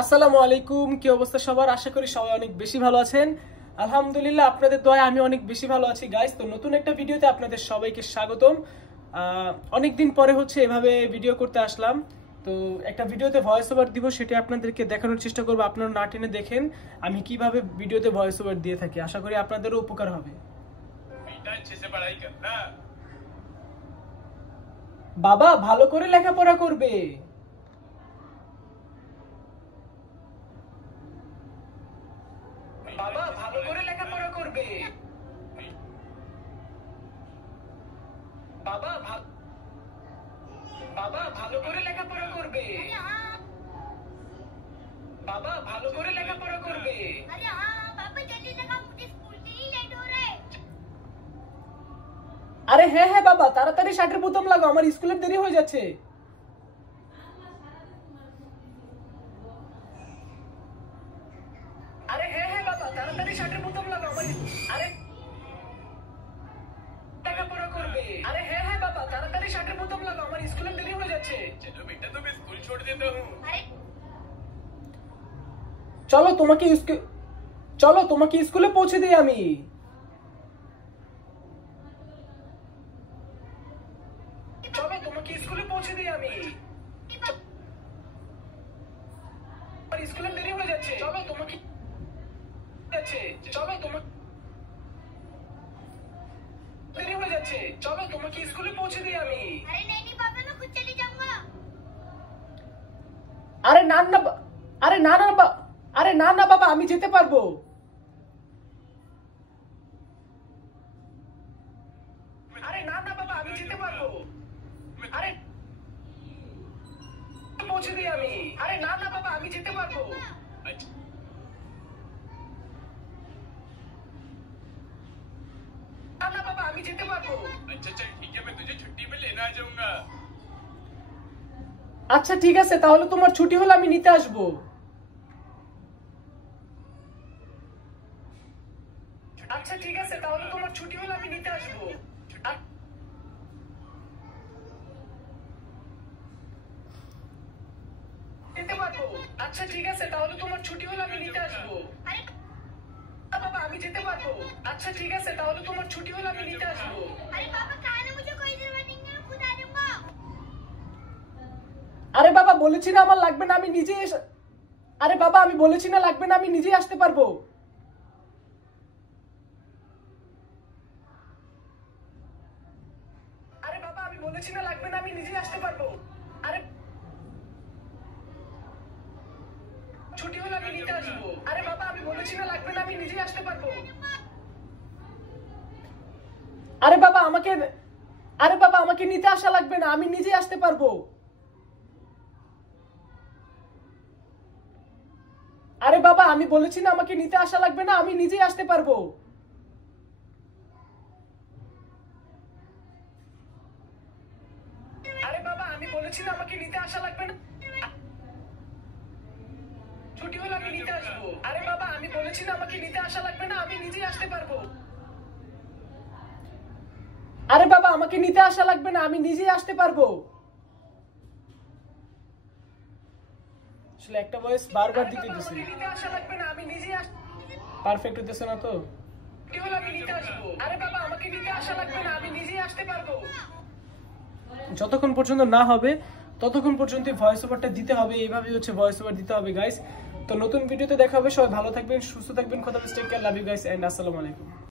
আসসালামু আলাইকুম, কি অবস্থা সবার? আশা করি সবাই অনেক বেশি ভালো আছেন। আলহামদুলিল্লাহ, আপনাদের দয়ায় আমি অনেক বেশি ভালো আছি গাইস। তো নতুন একটা ভিডিওতে আপনাদের সবাইকে স্বাগতম। অনেকদিন পরে এভাবে ভিডিও করতে আসলাম। তো একটা ভিডিওতে ভয়েস ওভার দিব, সেটা আপনাদেরকে দেখানোর চেষ্টা করবো। আপনারা না টেনে দেখেন আমি কিভাবে ভিডিওতে ভয়েস ওভার দিয়ে থাকি। আশা করি আপনাদেরও উপকার হবে। বাবা ভালো করে লেখাপড়া করবে। বাবা ভালো করে লেখাপড়া করবে। বাবা ভালো করে লেখাপড়া করবে। বাবা ভালো করে লেখাপড়া করবে। अरे हाँ पापा जल्दी लगा मुझे स्कूल के लिए लेट हो रहा है। আরে হ্যাঁ হ্যাঁ বাবা, তাড়াতাড়ি শার্টের বোতাম লাগাও, আমার স্কুলের দেরি হয়ে যাচ্ছে। আরে হ্যাঁ হ্যাঁ বাবা, তাড়াতাড়ি শার্টের বোতাম লাগাও, আমার আরে লেখাপড়া করবে। আরে হ্যাঁ হ্যাঁ বাবা, তাড়াতাড়ি শার্টের বোতাম লাগাও, আমার স্কুলের দেরি হয়ে যাচ্ছে। चलो बेटा तो मैं स्कूल छोड़ देता हूँ। अरे চলো তোমাকে স্কুলে পৌঁছে দিই আমি। চলো তোমাকে স্কুলে পৌঁছে দিই আমি। আমার স্কুলের দেরি হয়ে যাচ্ছে। চলো তোমাকে দেরি হয়ে যাচ্ছে। চলো তোমাকে স্কুলে পৌঁছে দিই আমি। अरे नहीं पापा मैं खुद चली जाऊंगा। আরে না না আরে না না আরে না না বাবা, আমি যেতে পারবো। আরে না না বাবা, আমি যেতে পারবো। আরে পৌঁছে দিই আমি। আরে না না বাবা, আমি যেতে পারবো। अच्छा না না বাবা, আমি যেতে পারবো। अच्छा चल ठीक है, मैं तुझे छुट्टी में लेना आ जाऊंगा। আচ্ছা ঠিক আছে, তাহলে তোমার ছুটি হলে আমি নিতে আসবো। আচ্ছা ঠিক আছে, তাহলে তোমার ছুটি হলে আমি নিতে আসবো। নিতে পারবো। আচ্ছা ঠিক আছে, তাহলে তোমার ছুটি হলে আমি নিতে আসবো। अरे বাবা আমি যেতে পারবো। আচ্ছা ঠিক আছে, তাহলে তোমার ছুটি হলে আমি নিতে আসবো। अरे पापा खाना मुझे कोई जरूरत नहीं है, मैं खुद आ जाऊंगा। আরে বাবা বলেছি না আমার লাগবে না, আমি নিজেই আরে বাবা আমি বলেছি না লাগবে না, আমি নিজেই আসতে পারবো। আরে বাবা আমি বলেছি না লাগবে না, আমি নিজেই আসতে পারবো। আরে ছুটি হলে আমি নিতে আসবো। আরে বাবা আমি বলেছি না লাগবে না, আমি নিজেই আসতে পারবো। আরে বাবা আমাকে নিতে আসা লাগবে না, আমি নিজেই আসতে পারবো। আরে বাবা আমি বলেছি না আমাকে নিতে আসা লাগবে না, আমি নিজেই আসতে পারবো। আরে বাবা আমি বলেছি না আমাকে নিতে আসা লাগবে না, ছুটি হলে আমি নিতে আসবো। আরে বাবা আমি বলেছি না আমাকে নিতে আসা লাগবে না, আমি নিজেই আসতে পারবো। আরে বাবা আমাকে নিতে আসা লাগবে না, আমি নিজেই আসতে পারবো। আসলে একটা ভয়েস বারবার দিতে দিতেছি, পারফেক্ট হতেছে না তো। কি হলো, আমি নিতে আসবো। আরে বাবা আমাকে নিতে আসা লাগবে না, আমি নিজেই আসতে পারবো। যতক্ষণ পর্যন্ত না হবে ততক্ষণ পর্যন্ত ভয়েস ওভারটা দিতে হবে। এইভাবেই ভয়েস ওভার দিতে হবে গাইস। তো নতুন ভিডিওতে দেখা হবে। সবাই ভালো থাকবেন, সুস্থ থাকবেন। খোদা হাফেজ, take care, love you guys and আসসালামু আলাইকুম।